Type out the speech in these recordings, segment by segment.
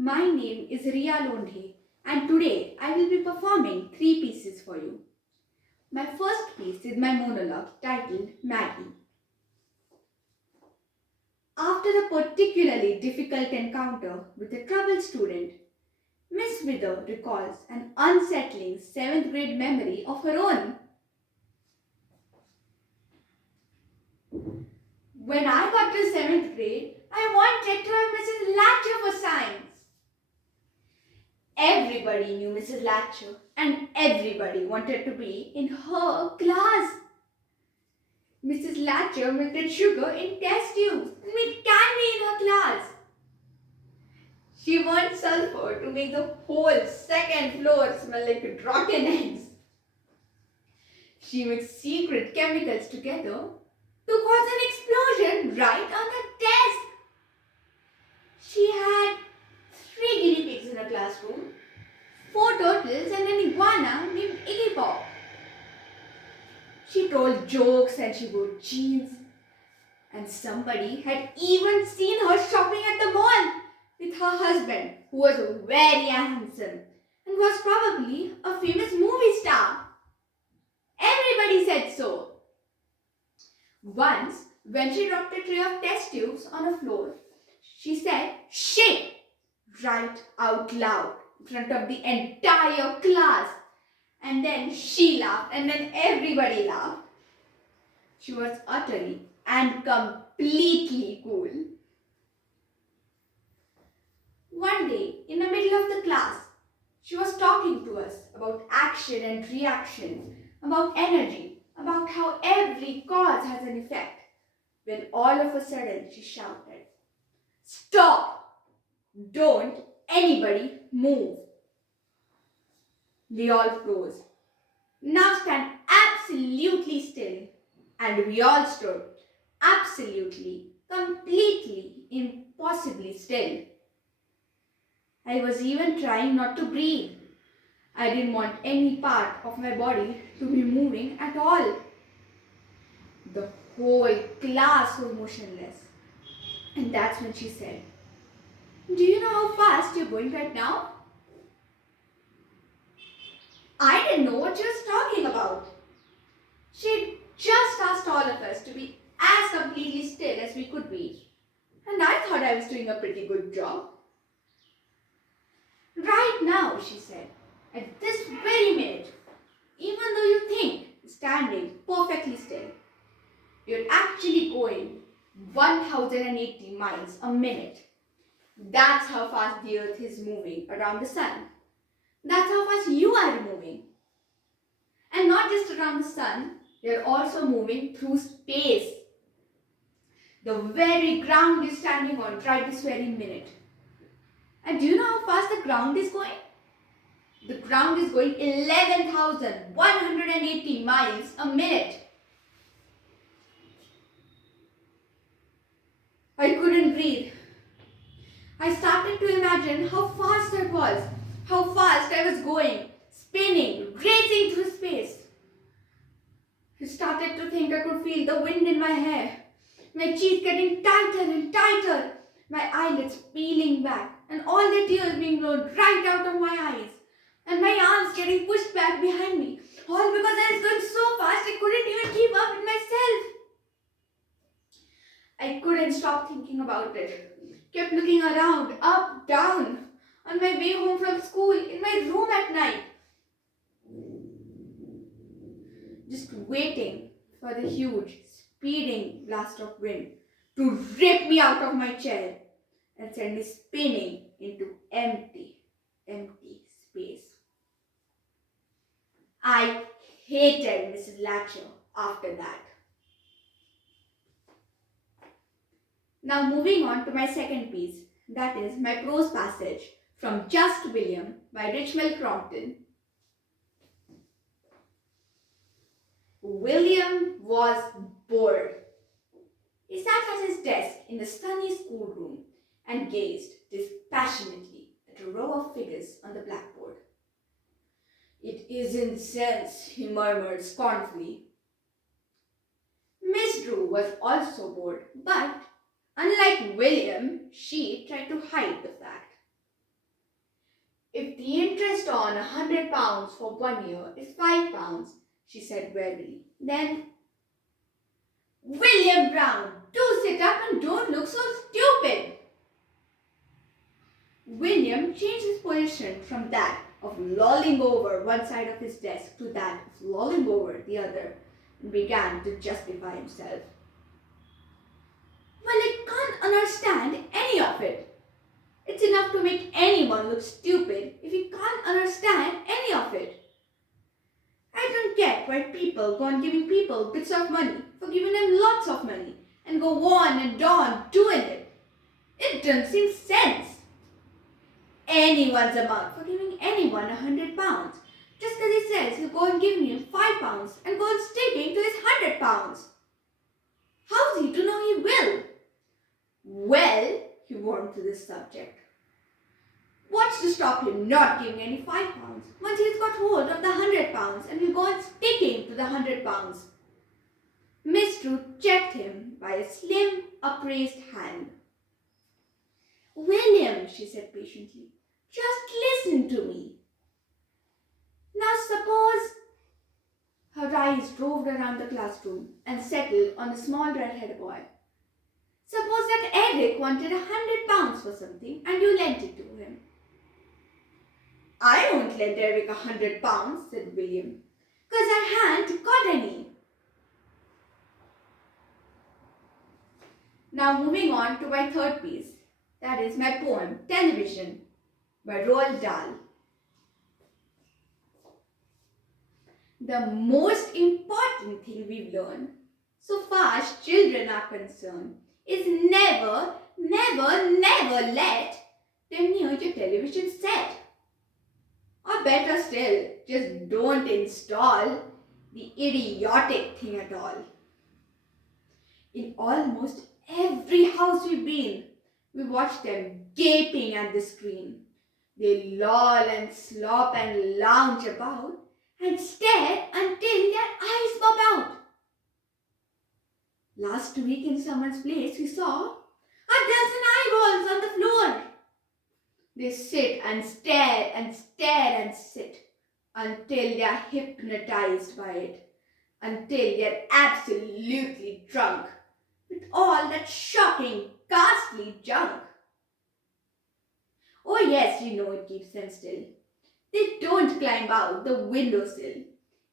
My name is Riya Londhe, and today I will be performing three pieces for you. My first piece is my monologue titled Maggie. After a particularly difficult encounter with a troubled student, Miss Wither recalls an unsettling 7th grade memory of her own. When I got to 7th grade, I wanted to have Mrs. Latcher for science. Everybody knew Mrs. Latcher and everybody wanted to be in her class. Mrs. Latcher melted sugar in test tubes and made candy in her class. She burned sulfur to make the whole second floor smell like rotten eggs. She mixed secret chemicals together to cause an explosion right on the desk. She had 3 guinea pigs in her classroom, 4 turtles and an iguana named Iggy Pop. She told jokes and she wore jeans. And somebody had even seen her shopping at the mall with her husband, who was very handsome and was probably a famous movie star. Everybody said so. Once, when she dropped a tray of test tubes on the floor, she said, "Shit!" right out loud in front of the entire class. And then she laughed, and then everybody laughed. She was utterly and completely cool. One day, in the middle of the class, she was talking to us about action and reaction, about energy, about how every cause has an effect, when all of a sudden she shouted, "Stop! Don't anybody move!" We all froze. "Now stand absolutely still." And we all stood absolutely, completely, impossibly still. I was even trying not to breathe. I didn't want any part of my body to be moving at all. The whole class was motionless. And that's when she said, "Do you know how fast you're going right now?" I didn't know what she was talking about. She just asked all of us to be as completely still as we could be. And I thought I was doing a pretty good job. "Right now," she said, "at this very minute, even though you think standing perfectly still, you're actually going 1080 miles a minute. That's how fast the earth is moving around the sun. That's how fast you are moving. And not just around the sun, you're also moving through space. The very ground you're standing on right this very minute. And do you know how fast the ground is going? The ground is going 11,180 miles a minute. I couldn't breathe. I started to imagine how fast I was, how fast I was going, spinning, racing through space. I started to think I could feel the wind in my hair, my cheeks getting tighter and tighter, my eyelids peeling back, and all the tears being blown right out of my eyes, and my arms getting pushed back behind me, all because I was going so fast I couldn't even keep up with myself. I couldn't stop thinking about it. Kept looking around, up, down, on my way home from school, in my room at night. Just waiting for the huge, speeding blast of wind to rip me out of my chair and send me spinning into empty space. I hated Mrs. Latcher after that. Now moving on to my second piece, that is my prose passage from Just William by Richmond Crompton. William was bored. He sat at his desk in the sunny schoolroom and gazed dispassionately at a row of figures on the blackboard. "It isn't sense," he murmured scornfully. Miss Drew was also bored, but unlike William, she tried to hide the fact. Interest on £100 for 1 year is £5, she said wearily. Then, William Brown, do sit up and don't look so stupid. William changed his position from that of lolling over one side of his desk to that of lolling over the other and began to justify himself. Well, I can't understand any of it. It's enough to make anyone look stupid if you can't understand any of it. I don't get why people go on giving people bits of money for giving them lots of money and go on and on doing it. It doesn't seem sense. Anyone's amount for giving anyone £100 just because he says he'll go and give me £5 and go on sticking to his £100. How's he to know he will? Well, he warmed to this subject. What's to stop him not giving any £5 once he's got hold of the £100 and will go on sticking to the £100? Miss Truth checked him by a slim, upraised hand. William, she said patiently, just listen to me. Now suppose... Her eyes roved around the classroom and settled on a small red-haired boy. Suppose that Eric wanted £100 for something and you lent it to him. I won't lend Eric £100, said William, because I hadn't got any. Now moving on to my third piece, that is my poem, Television, by Roald Dahl. The most important thing we've learned, so far as children are concerned, is never, never, never let them near your television set. Or better still, just don't install the idiotic thing at all. In almost every house we've been, we watch them gaping at the screen. They loll and slop and lounge about and stare until their eyes pop out. Last week in someone's place, we saw a dozen eyeballs on the floor. They sit and stare and stare and sit until they are hypnotized by it, until they are absolutely drunk with all that shocking, ghastly junk. Oh yes, you know it keeps them still. They don't climb out the windowsill.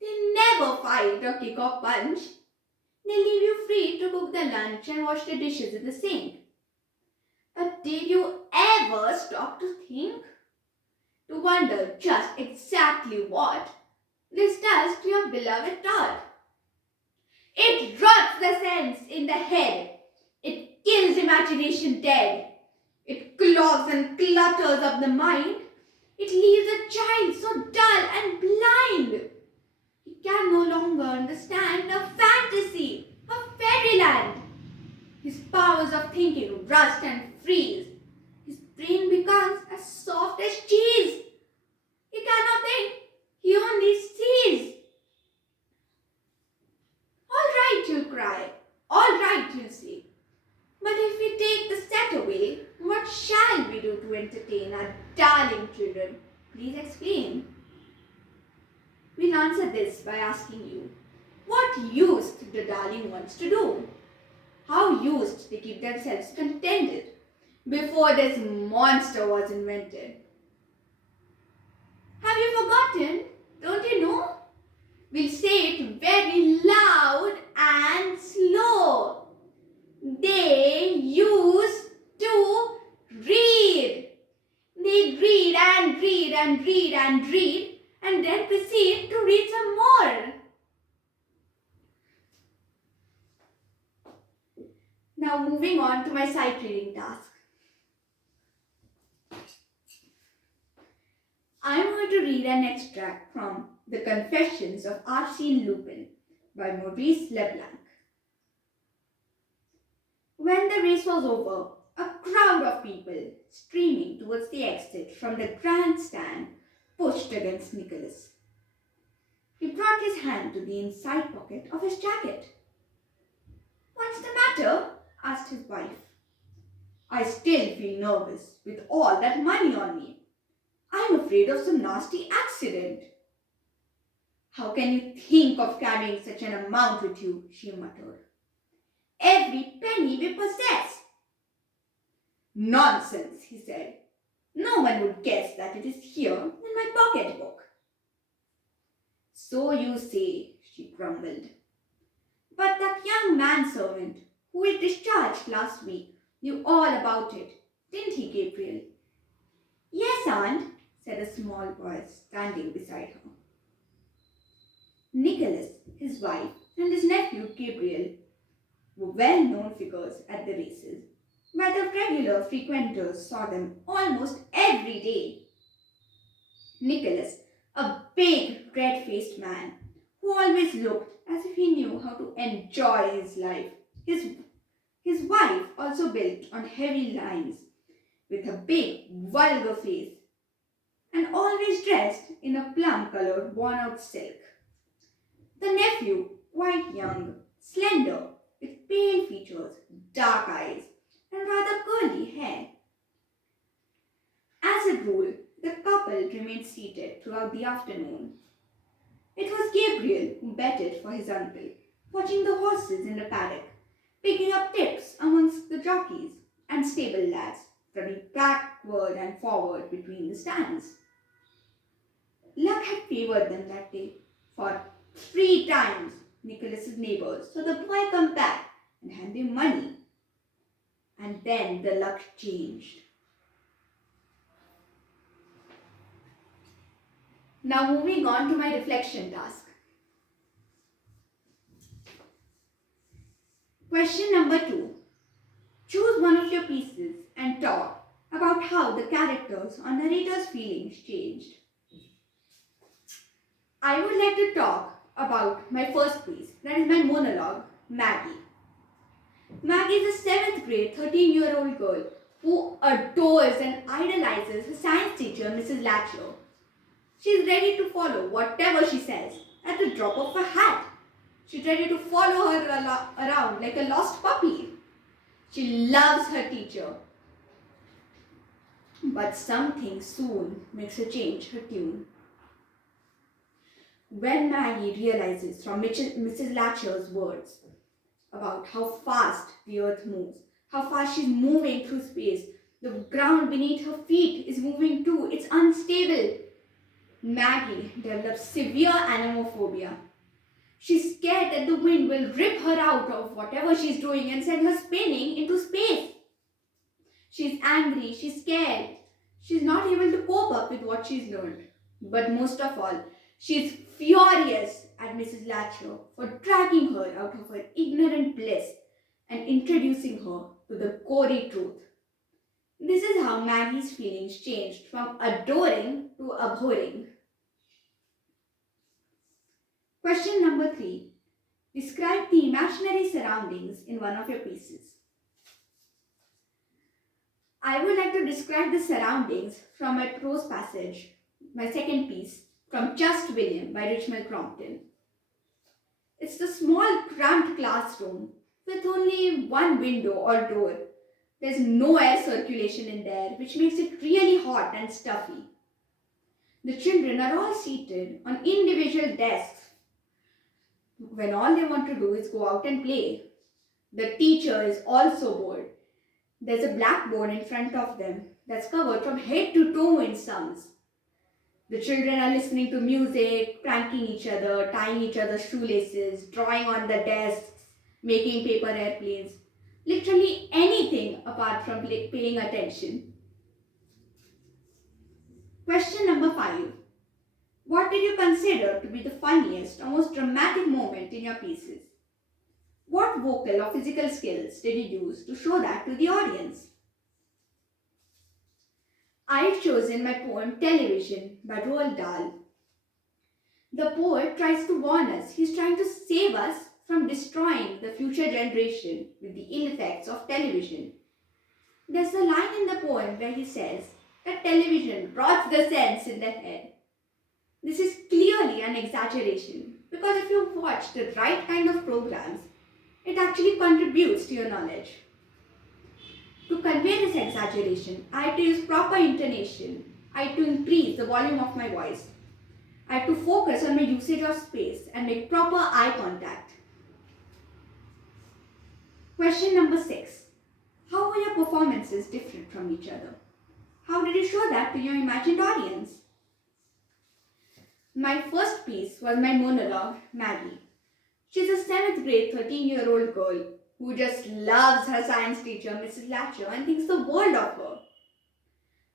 They never fight or kick or punch. They leave you free to cook the lunch and wash the dishes in the sink. But did you ever stop to think? To wonder just exactly what this does to your beloved dot? It rots the sense in the head. It kills imagination dead. It clogs and clutters up the mind. It leaves a child so dull and blind. He can no longer understand a fantasy, a fairyland. His powers of thinking rust and freeze. His brain becomes as soft as cheese. He cannot think, he only sees. All right, you'll cry. All right, you'll say. But if we take the set away, what shall we do to entertain our darling children? Please explain. We'll answer this by asking you, what used the darling ones to do? How used they keep themselves contented before this monster was invented? Have you forgotten? Don't you know? We'll say it very loud and slow. They used to read. They'd read and read and read and read and then proceed to read some more. Now moving on to my sight reading task. I'm going to read an extract from The Confessions of Arsène Lupin by Maurice Leblanc. When the race was over, a crowd of people streaming towards the exit from the grandstand pushed against Nicholas. He brought his hand to the inside pocket of his jacket. "What's the matter?" asked his wife. "I still feel nervous with all that money on me." I'm afraid of some nasty accident. How can you think of carrying such an amount with you? She muttered. Every penny we possess. Nonsense, he said. No one would guess that it is here in my pocketbook. So you say, she grumbled. But that young manservant who we discharged last week knew all about it, didn't he, Gabriel? Yes, aunt, said a small voice standing beside her. Nicholas, his wife, and his nephew Gabriel were well known figures at the races, where the regular frequenters saw them almost every day. Nicholas, a big, red faced man who always looked as if he knew how to enjoy his life. His, his wife also built on heavy lines with a big, vulgar face and always dressed in a plum colored worn out silk. The nephew, quite young, slender, with pale features, dark eyes, and rather curly hair. As a rule, the couple remained seated throughout the afternoon. It was Gabriel who betted for his uncle, watching the horses in the paddock, picking up tips amongst the jockeys and stable lads, running backward and forward between the stands. Luck had favored them that day, for 3 times Nicholas's neighbors saw the boy come back and hand him money. And then the luck changed. Now moving on to my reflection task. Question number 2. Choose one of your pieces and talk about how the characters or narrator's feelings changed. I would like to talk about my first piece, that is my monologue, Maggie. Maggie is a 7th grade, 13-year-old girl who adores and idolizes her science teacher, Mrs. Latcher. She is ready to follow whatever she says at the drop of a hat. She's ready to follow her around like a lost puppy. She loves her teacher. But something soon makes her change her tune. When Maggie realizes from Mrs. Latcher's words about how fast the earth moves, how fast she's moving through space, the ground beneath her feet is moving too, it's unstable. Maggie develops severe anemophobia. She's scared that the wind will rip her out of whatever she's doing and send her spinning into space. She's angry, she's scared. She's not able to cope up with what she's learned. But most of all, she's furious at Mrs. Latcher for dragging her out of her ignorant bliss and introducing her to the gory truth. This is how Maggie's feelings changed from adoring to abhorring. Question number 3. Describe the imaginary surroundings in one of your pieces. I would like to describe the surroundings from my prose passage, my second piece, from Just William by Richmond Crompton. It's the small cramped classroom with only one window or door. There's no air circulation in there, which makes it really hot and stuffy. The children are all seated on individual desks when all they want to do is go out and play. The teacher is also bored. There's a blackboard in front of them that's covered from head to toe in sums. The children are listening to music, pranking each other, tying each other's shoelaces, drawing on the desks, making paper airplanes. Literally anything apart from paying attention. Question number 5. What did you consider to be the funniest or most dramatic moment in your pieces? What vocal or physical skills did you use to show that to the audience? I've chosen my poem Television by Roald Dahl. The poet tries to warn us. He's trying to save us from destroying the future generation with the ill effects of television. There's a line in the poem where he says that television rots the sense in the head. This is clearly an exaggeration because if you watch the right kind of programs, it actually contributes to your knowledge. To convey this exaggeration, I had to use proper intonation. I had to increase the volume of my voice. I had to focus on my usage of space and make proper eye contact. Question number 6. How were your performances different from each other? How did you show that to your imagined audience? My first piece was my monologue, Maggie. She's a 7th grade 13-year-old girl who just loves her science teacher, Mrs. Latcher, and thinks the world of her.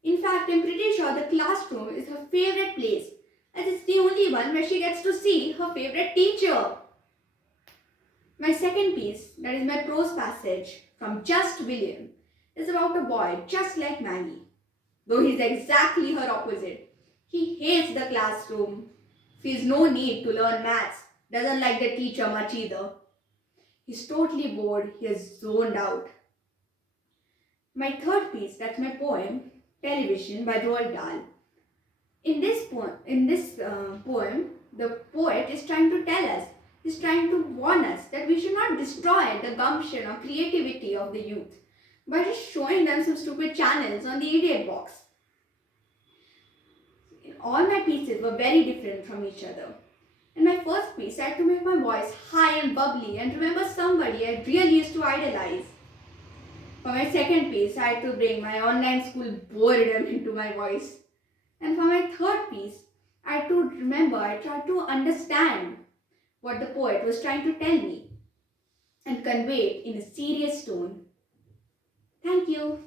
In fact, I'm pretty sure the classroom is her favorite place, as it's the only one where she gets to see her favorite teacher. My second piece, that is my prose passage from Just William, is about a boy just like Maggie, though he's exactly her opposite. He hates the classroom, feels no need to learn maths, doesn't like the teacher much either. He's totally bored, he is zoned out. My third piece, that's my poem, Television by Roald Dahl. In this poem, the poet is trying to tell us, he's trying to warn us that we should not destroy the gumption or creativity of the youth by just showing them some stupid channels on the idiot box. All my pieces were very different from each other. In my first piece, I had to make my voice high and bubbly and remember somebody I really used to idolize. For my second piece, I had to bring my online school boredom into my voice. And for my third piece, I tried to understand what the poet was trying to tell me and convey it in a serious tone. Thank you.